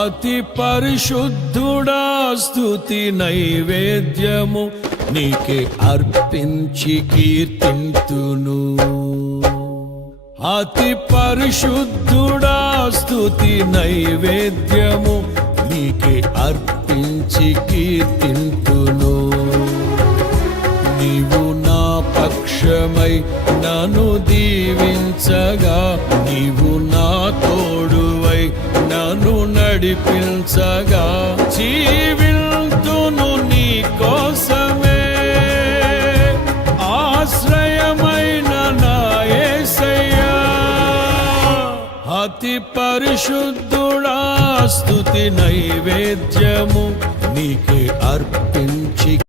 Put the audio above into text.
అతి పరిశుద్ధుడా స్తుతి నైవేద్యము నీకే అర్పించి కీర్తింతును. అతి పరిశుద్ధుడా స్తుతి నైవేద్యము నీకే అర్పించి కీర్తింతును. నీవు నా పక్షమై నన్ను దీవించగా, నీవు నా తోడువై నన్ను నడిపించగా, జీవింతును నీ కోసమే ఆశ్రయమైన నా యేసయ్యా. అతి పరిశుద్ధుడా స్తుతి నైవేద్యము నీకే అర్పణ